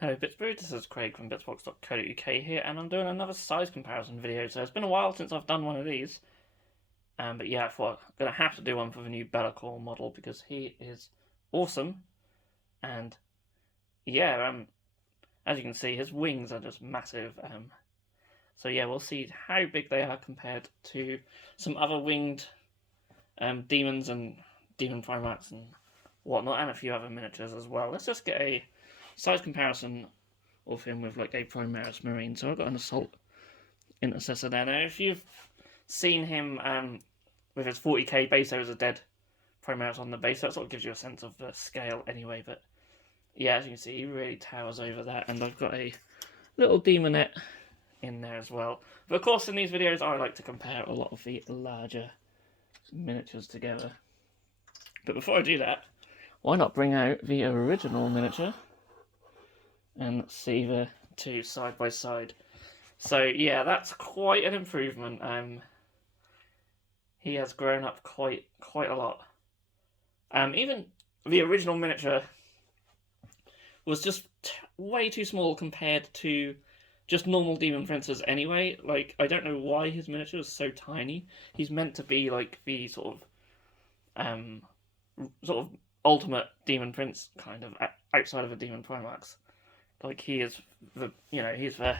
Hello Bitzbox, this is Craig from Bitzbox.co.uk here, and I'm doing another size comparison video. So it's been a while since I've done one of these, but yeah, I thought I'm going to have to do one for the new Be'lakor model because he is awesome, and yeah, as you can see, his wings are just massive. So yeah, we'll see how big they are compared to some other winged demons and demon primates and whatnot, and a few other miniatures as well. Let's just get a size comparison of him with like a Primaris Marine. So I've got an Assault Intercessor there. Now, if you've seen him with his 40k base, there is a dead Primaris on the base, so that sort of gives you a sense of the scale anyway. But yeah, as you can see, he really towers over that, and I've got a little Demonette in there as well. But of course, in these videos, I like to compare a lot of the larger miniatures together. But before I do that, why not bring out the original miniature and see the two side by side. So yeah, that's quite an improvement. He has grown up quite a lot. Even the original miniature was just way too small compared to just normal Demon Princes anyway. Like, I don't know why his miniature is so tiny. He's meant to be like the sort of ultimate Demon Prince kind of outside of a Demon Primax. Like, he is he's the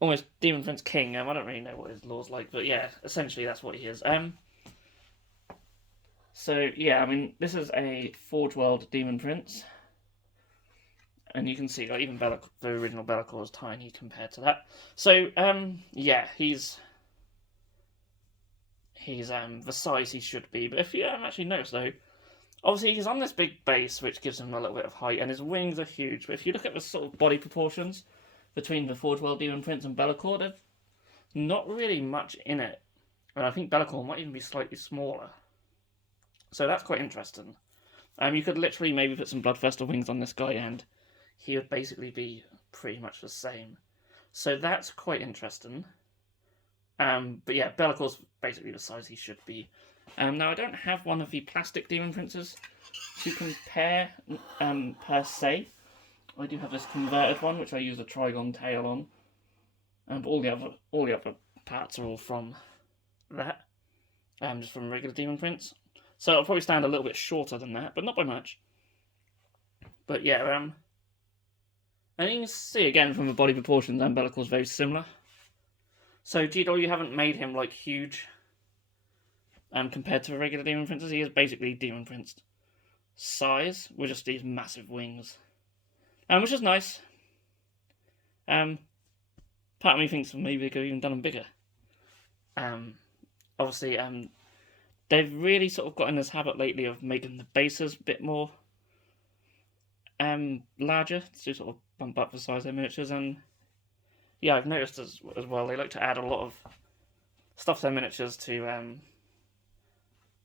almost Demon Prince King. I don't really know what his lore's like, but yeah, essentially that's what he is. So yeah, I mean, this is a Forge World Demon Prince, and you can see like even the original Be'lakor is tiny compared to that. So yeah, he's the size he should be. But if you haven't actually noticed though, obviously, he's on this big base, which gives him a little bit of height, and his wings are huge. But if you look at the sort of body proportions between the Forge World Demon Prince and Be'lakor, there's not really much in it. And I think Be'lakor might even be slightly smaller. So that's quite interesting. You could literally maybe put some Bloodthirster wings on this guy, and he would basically be pretty much the same. So that's quite interesting. But yeah, Be'lakor's basically the size he should be. Now, I don't have one of the plastic Demon Princes to compare per se. I do have this converted one, which I use a Trigon tail on, and all the other parts are all from that, just from regular Demon Prince. So it'll probably stand a little bit shorter than that, but not by much. But yeah, and you can see again from the body proportions, Be'lakor's very similar. So GW haven't made him like huge. Compared to a regular Demon Princes, he is basically Demon Prince size with just these massive wings, which is nice. Part of me thinks maybe they could have even done them bigger. Obviously, they've really sort of got in this habit lately of making the bases a bit more larger to sort of bump up the size of their miniatures. And yeah, I've noticed as well they like to add a lot of stuff to their miniatures to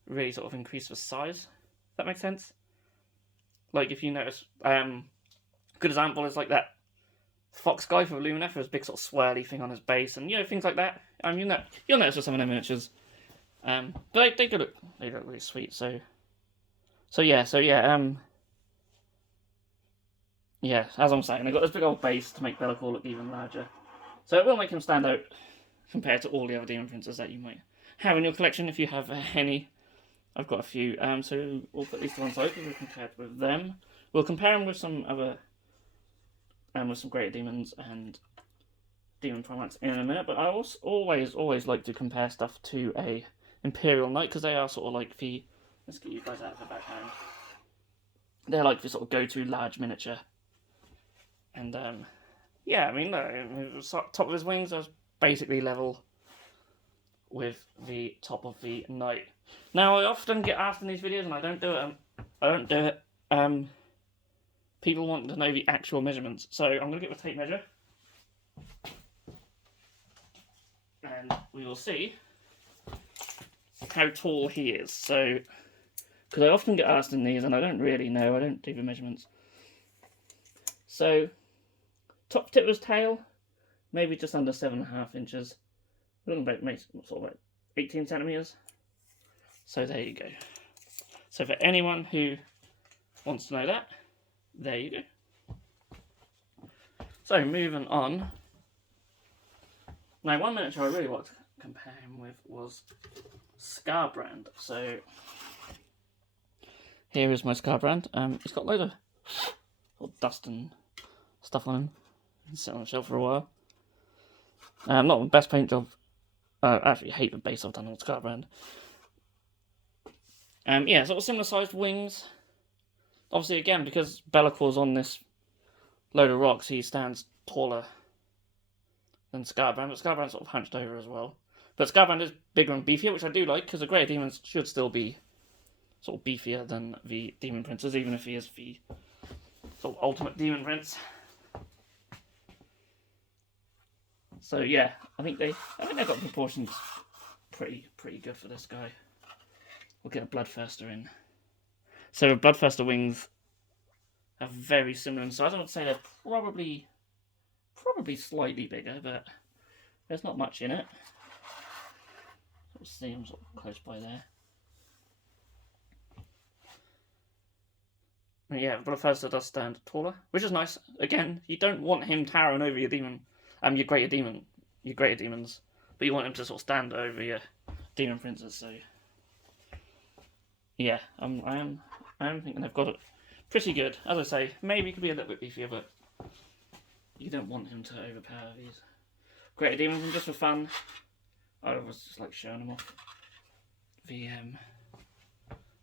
really sort of increase the size. If that makes sense. Like, if you notice, good example is like that fox guy for Luminaire for his big sort of swirly thing on his base, and things like that. You'll notice with some of their miniatures. But they look really sweet. So yeah. Yeah, as I'm saying, they've got this big old base to make Be'lakor look even larger. So it will make him stand out compared to all the other Demon Princes that you might have in your collection if you have any. I've got a few, so we'll put these to one side because we're compared with them. We'll compare them with some other, with some greater demons and demon primates in a minute. But I also always like to compare stuff to a Imperial Knight because they are sort of like the. Let's get you guys out of the background. They're like the sort of go-to large miniature, and yeah, I mean, the top of his wings are basically level with the top of the Knight. Now, I often get asked in these videos, and I don't do it. People want to know the actual measurements, so I'm going to get the tape measure, and we will see how tall he is. So, because I often get asked in these, and I don't really know, I don't do the measurements. So, top tip of his tail, maybe just under 7.5 inches. We're looking about sort of like 18 centimeters. So there you go. So for anyone who wants to know that, there you go. So, moving on. Now, one miniature I really wanted to compare him with was Scarbrand. So, here is my Scarbrand. It's got loads of dust and stuff on him. He's sitting on the shelf for a while. Not the best paint job. I actually hate the base I've done on Scarbrand. Yeah, sort of similar sized wings. Obviously, again, because Be'lakor's on this load of rocks, he stands taller than Scarbrand, but Scarbrand's sort of hunched over as well. But Scarbrand is bigger and beefier, which I do like, because the Greater Demons should still be sort of beefier than the Demon Princes, even if he is the sort of ultimate Demon Prince. So yeah, I think they've got proportions pretty good for this guy. We'll get a Bloodthirster in. So the Bloodthirster wings are very similar in size. I would say they're probably slightly bigger, but there's not much in it. We'll see them sort of close by there. But yeah, Bloodthirster does stand taller, which is nice. Again, you don't want him towering over your demon, your greater demons, but you want him to sort of stand over your Demon Princes. So yeah, I am thinking they've got it pretty good. As I say, maybe he could be a little bit beefier, but you don't want him to overpower these Greater Demons. And just for fun, I was just like showing them off the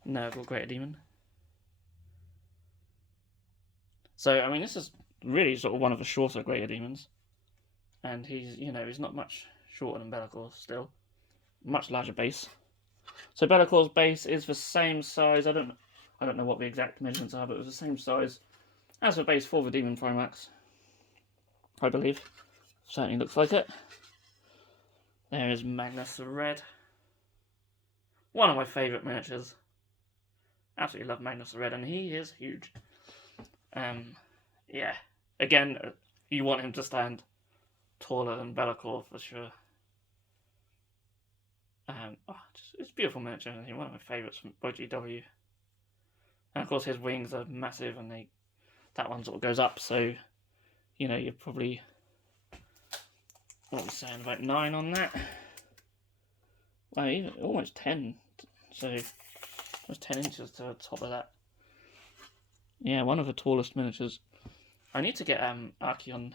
Nurgle Greater Demon. So I mean, this is really sort of one of the shorter Greater Demons, and he's not much shorter than Be'lakor still. Much larger base. So Be'lakor's base is the same size. I don't know what the exact measurements are, but it was the same size as the base for the Demon Primax, I believe. Certainly looks like it. There is Magnus the Red. One of my favourite miniatures. Absolutely love Magnus the Red, and he is huge. Yeah. Again, you want him to stand taller than Be'lakor for sure. It's a beautiful miniature. One of my favourites from GW. And of course his wings are massive, and that one sort of goes up, so you're probably, what was saying, about 9 on that. Well, even almost 10, so almost 10 inches to the top of that. Yeah, one of the tallest miniatures. I need to get Archeon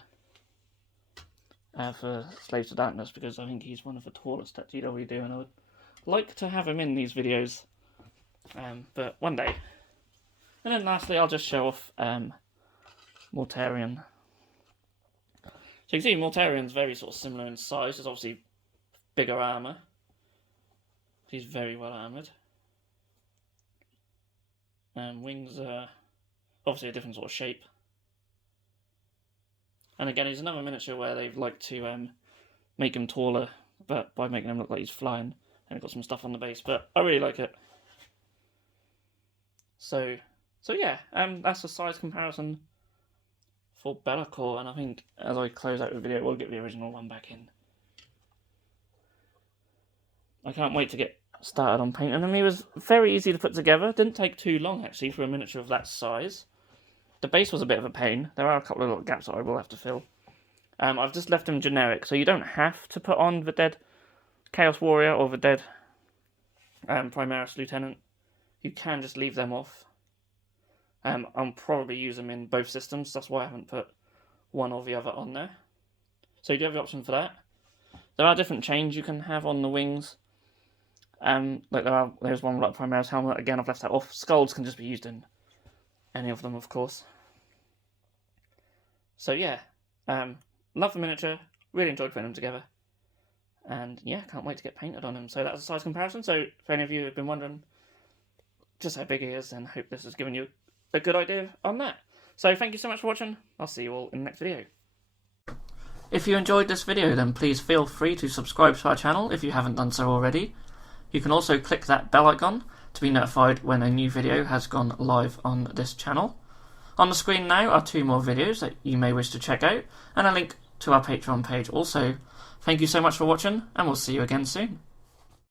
for Slaves to Darkness, because I think he's one of the tallest that GW do, and I would like to have him in these videos, but one day. And then lastly, I'll just show off Mortarion. So you can see Mortarion's very sort of similar in size. There's obviously bigger armour. He's very well armoured. Wings are obviously a different sort of shape. And again, he's another miniature where they've liked to make him taller, but by making him look like he's flying. And got some stuff on the base, but I really like it. So yeah, that's a size comparison for Be'lakor, and I think as I close out the video, we'll get the original one back in. I can't wait to get started on painting him. He was very easy to put together. Didn't take too long actually for a miniature of that size. The base was a bit of a pain. There are a couple of little gaps that I will have to fill. I've just left him generic, so you don't have to put on the dead Chaos Warrior or the dead Primaris Lieutenant. You can just leave them off. I'll probably use them in both systems. That's why I haven't put one or the other on there. So you do have the option for that. There are different chains you can have on the wings. Like there's one like Primaris Helmet. Again, I've left that off. Skulls can just be used in any of them, of course. So yeah, love the miniature. Really enjoyed putting them together. And yeah, can't wait to get painted on him. So that's a size comparison. So for any of you who have been wondering just how big he is, then hope this has given you a good idea on that. So thank you so much for watching. I'll see you all in the next video. If you enjoyed this video, then please feel free to subscribe to our channel if you haven't done so already. You can also click that bell icon to be notified when a new video has gone live on this channel. On the screen now are 2 more videos that you may wish to check out, and a link to our Patreon page also. Thank you so much for watching, and we'll see you again soon.